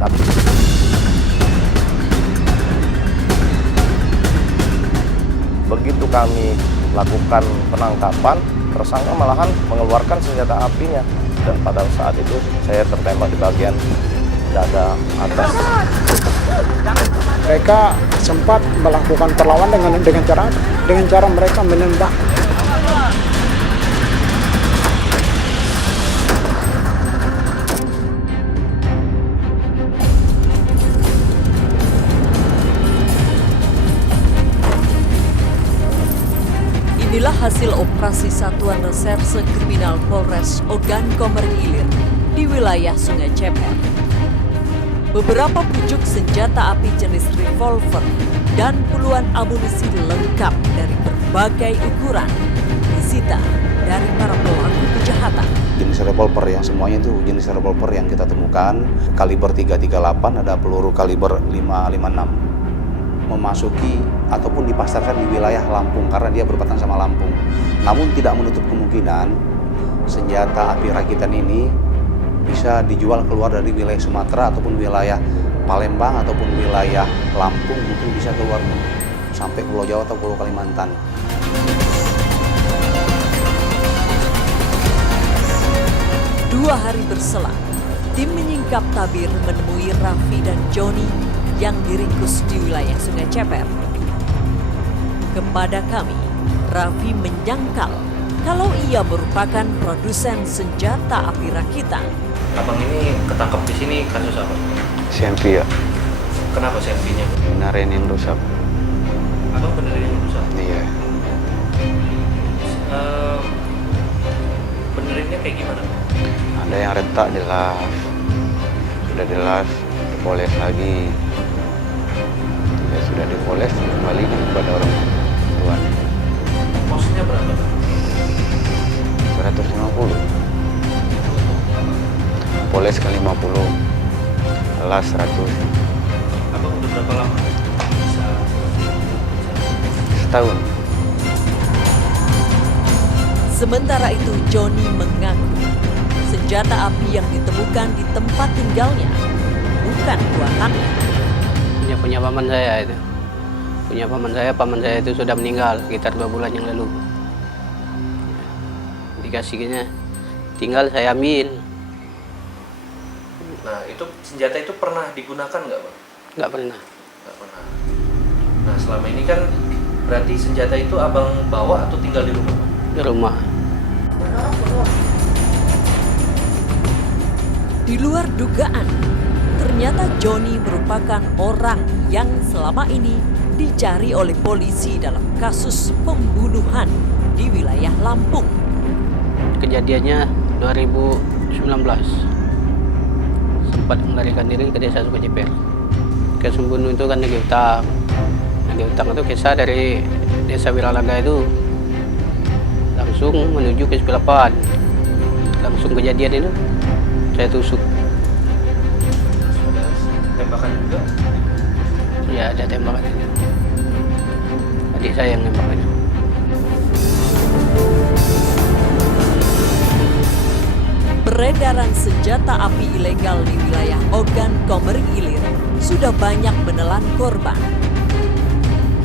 Tapi begitu kami lakukan penangkapan, tersangka malahan mengeluarkan senjata apinya. Dan pada saat itu saya tertembak di bagian dada atas. Mereka sempat melakukan perlawanan dengan cara mereka menembak. Inilah hasil operasi Satuan Reserse Kriminal Polres Ogan Komering Ilir di wilayah Sungai Ceper. Beberapa pucuk senjata api jenis revolver dan puluhan amunisi lengkap dari berbagai ukuran disita dari para pelaku kejahatan. Jenis revolver yang semuanya itu jenis revolver yang kita temukan, kaliber 338, ada peluru kaliber 556. Memasuki ataupun dipasarkan di wilayah Lampung karena dia berpatan sama Lampung. Namun tidak menutup kemungkinan senjata api rakitan ini bisa dijual keluar dari wilayah Sumatera ataupun wilayah Palembang ataupun wilayah Lampung, mungkin bisa keluar sampai Pulau Jawa atau Pulau Kalimantan. Dua hari berselang, tim menyingkap tabir menemui Raffi dan Joni yang diringkus di wilayah Sungai Ceper. Kepada kami, Raffi menyangkal kalau ia merupakan produsen senjata api rakitan. Abang ini ketangkap di sini kasus apa? CMP ya. Kenapa CMP-nya? Benerin yang rusak. Abang benerin yang rusak? Iya. Benerinnya kayak gimana? Ada yang retak jelas. Sudah jelas, dipoles lagi. Ya sudah dipoles, kembali kepada orang tuanya. Kosnya berapa? 150. Poles kali 50. Kelas 100. Abang udah berapa lama? Bisa. Setahun. Sementara itu Joni mengaku senjata api yang ditemukan di tempat tinggalnya bukan buatannya. Punya paman saya itu. Paman saya itu sudah meninggal sekitar 2 bulan yang lalu. Dikasihnya tinggal saya ambil. Nah, itu senjata itu pernah digunakan nggak, Bang? Nggak pernah. Nggak pernah. Nah, selama ini kan berarti senjata itu abang bawa atau tinggal di rumah, Bang? Di rumah. Di luar dugaan, ternyata Joni merupakan orang yang selama ini dicari oleh polisi dalam kasus pembunuhan di wilayah Lampung. Kejadiannya 2019. Sempat melarikan diri ke desa Sungai Ceper. Kesembunyi itu kan nagih utang. Nagih utang itu kisah dari desa Wiralaga itu langsung menuju ke Sekelapan. Langsung kejadian itu saya tusuk. Ada tembakan juga? Ya ada tembakan itu. Adik saya yang nembaknya. Peredaran senjata api ilegal di wilayah Ogan Komering Ilir sudah banyak menelan korban.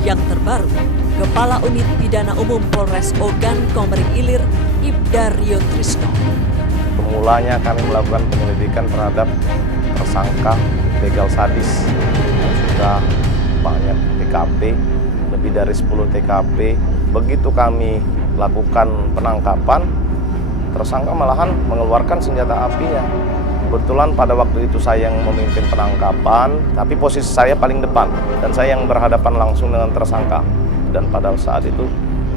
Yang terbaru, Kepala Unit Pidana Umum Polres Ogan Komering Ilir, Ibda Rio Trisno. Semulanya kami melakukan penyelidikan terhadap tersangka begal sadis yang sudah banyak TKP, lebih dari 10 TKP. Begitu kami lakukan penangkapan, tersangka malahan mengeluarkan senjata apinya. Kebetulan pada waktu itu saya yang memimpin penangkapan, tapi posisi saya paling depan dan saya yang berhadapan langsung dengan tersangka. Dan pada saat itu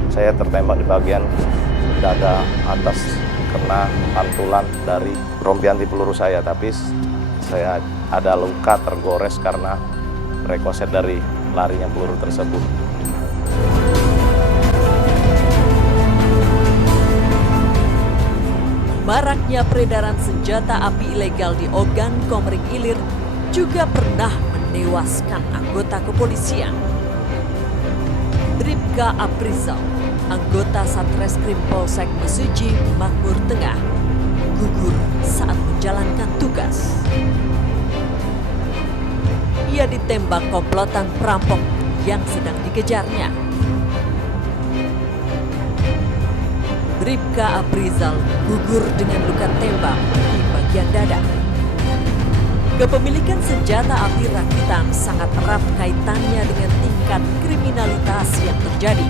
saya tertembak di bagian dada atas kena pantulan dari rompi anti peluru saya, tapi saya ada luka tergores karena rekoset dari larinya peluru tersebut. Maraknya peredaran senjata api ilegal di Ogan Komering Ilir juga pernah menewaskan anggota kepolisian. Bribka Aprizal, anggota Satreskrim Polsek Mesuji, Makmur Tengah, gugur saat menjalankan tugas. ditembak komplotan perampok yang sedang dikejarnya. Bribka Aprizal gugur dengan luka tembak di bagian dada. Kepemilikan senjata api rakitan sangat erat kaitannya dengan tingkat kriminalitas yang terjadi.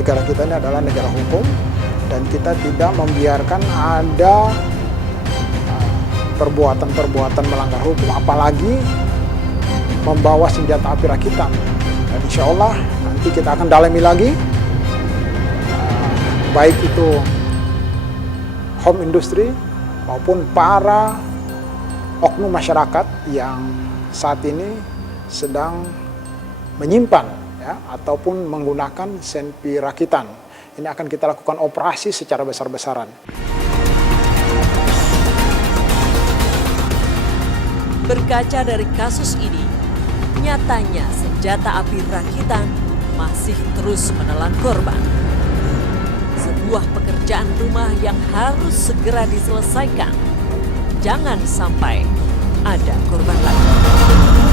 Negara kita ini adalah negara hukum dan kita tidak membiarkan ada perbuatan-perbuatan melanggar hukum, apalagi membawa senjata api rakitan. Dan insya Allah nanti kita akan dalami lagi, baik itu home industry maupun para oknum masyarakat yang saat ini sedang menyimpan ya, ataupun menggunakan senpi rakitan. Ini akan kita lakukan operasi secara besar-besaran. Berkaca dari kasus ini, nyatanya senjata api rakitan masih terus menelan korban. Sebuah pekerjaan rumah yang harus segera diselesaikan. Jangan sampai ada korban lagi.